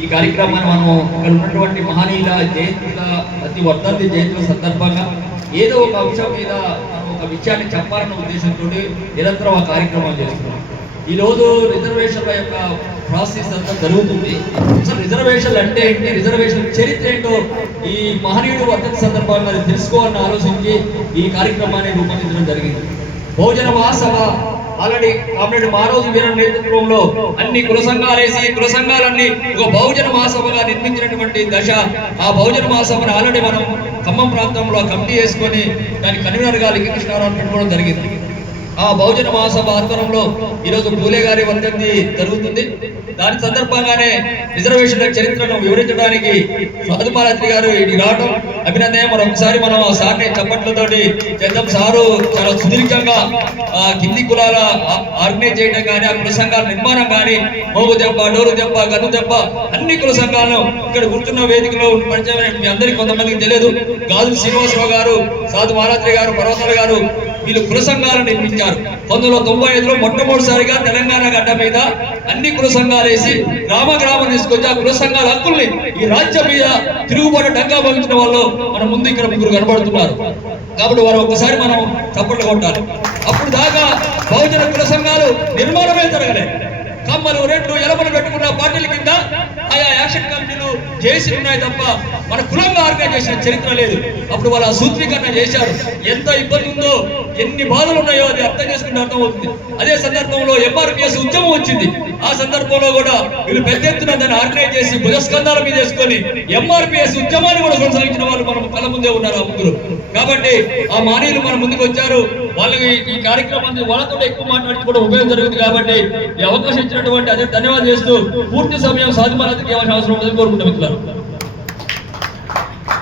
ఈ కార్యక్రమాన్ని మనం ఇక్కడ ఉన్నటువంటి మహనీయుల జయంతుల ప్రతి వర్ధంతి జయంతుల సందర్భంగా ఏదో ఒక అంశం మీద మనం ఒక విషయాన్ని చెప్పాలన్న ఉద్దేశంతో నిరంతరం ఆ కార్యక్రమాలు చేస్తున్నాం. ఈరోజు రిజర్వేషన్ల యొక్క ప్రాసెస్ అంతా జరుగుతుంది. అసలు రిజర్వేషన్లు అంటే ఏంటి, రిజర్వేషన్ చరిత్ర ఏంటో ఈ మహనీయుడు వర్ధంతి సందర్భంగా తెలుసుకోవాలని ఆలోచించి ఈ కార్యక్రమాన్ని రూపొందించడం జరిగింది. బహుజన మహాసభ ఆల్రెడీ కామ్రేడ్ మారోజు వీరన్ నేతృత్వంలో అన్ని కుల సంఘాలేసి కుల సంఘాలన్నీ ఒక బహుజన మహాసభగా నిర్మించినటువంటి దశ. ఆ బహుజన మహాసభను ఆల్రెడీ మనం ఖమ్మం ప్రాంతంలో కమిటీ వేసుకొని దాని కన్వీనర్గా లింగకృష్ణారావు పెట్టుకోవడం జరిగింది. ఆ బహుజన మహాసభ ఆధ్వర్యంలో ఈరోజు పూలే గారి వర్ధంతి జరుగుతుంది. దాని సందర్భంగానే రిజర్వేషన్ల చరిత్రను వివరించడానికి సాధుమాలత్రి గారు ఇది రావడం అభినందన. మరొకసారి మనం ఆ సార్ని చప్పట్లతోటి చేద్దాం. సారు చాలా సుదీర్ఘంగా కింది కులాల ఆర్గనైజ్ చేయడం కానీ, ఆ కుల సంఘాల నిర్మాణం కానీ, మోగు దెబ్బ, డోరు దెబ్బ, గను దెబ్బ అన్ని కుల సంఘాలను ఇక్కడ కూర్చున్న వేదికలో పరిచయం మీ అందరికీ కొంతమందికి తెలియదు. గాజు శ్రీనివాసరావు గారు, సాధు మాలత్రి గారు, పర్వతాల గారు వీళ్ళు కుల సంఘాలను నిర్మించారు. 1995లో మొట్టమొదటిసారిగా తెలంగాణ గడ్డ మీద అన్ని కుల సంఘాలు వేసి గ్రామం తీసుకొచ్చి ఆ కుల సంఘాల హక్కుల్ని ఈ రాజ్యం మీద తిరుగుబాటు డంగా భావించిన వాళ్ళు మన ముందు ఇక్కడ ముగ్గురు కనబడుతున్నారు. కాబట్టి వారు ఒకసారి మనం చప్పట్లు కొట్టాలి. అప్పుడు దాకా బహుజన కుల సంఘాలు నిర్మాణమే జరగలేదు. కమ్మలు, రెడ్లు, ఎలమలు పెట్టుకున్న పార్టీల కింద ఆయా యాక్షన్ కమిటీలు చేసి ఉన్నాయి తప్ప మన కులంగా ఆర్గనైజ్ చేసిన చరిత్ర లేదు. అప్పుడు వాళ్ళ సూత్రీకరణ చేశారు. ఎంత ఇబ్బంది ఉందో, ఎన్ని బాధలు ఉన్నాయో అది అర్థం చేసుకుంటే అర్థమవుతుంది. అదే సందర్భంలో ఎంఆర్పిఎస్ ఉద్యమం వచ్చింది. ఆ సందర్భంలో కూడా వీళ్ళు పెద్ద ఎత్తున దాన్ని ఆర్గనైజ్ చేసి భుజస్కంధాల మీద చేసుకొని ఎంఆర్పిఎస్ ఉద్యమాన్ని కూడా కొనసాగించిన వాళ్ళు మనం కళ్ళ ముందే ఉన్నారు ఆ ముగ్గురు. కాబట్టి ఆ మానవులు మన ముందుకు వచ్చారు. వాళ్ళకి ఈ కార్యక్రమాన్ని వాళ్ళతో ఎక్కువ మాట్లాడి కూడా ఉపయోగం జరుగుతుంది. కాబట్టి ఈ అవకాశం ఇచ్చినటువంటి అదే ధన్యవాదాలు చేస్తూ పూర్తి సమయం సాధుమాలకి ఇవ్వాల్సిన అవసరం ఉందని కోరుకుంటాం.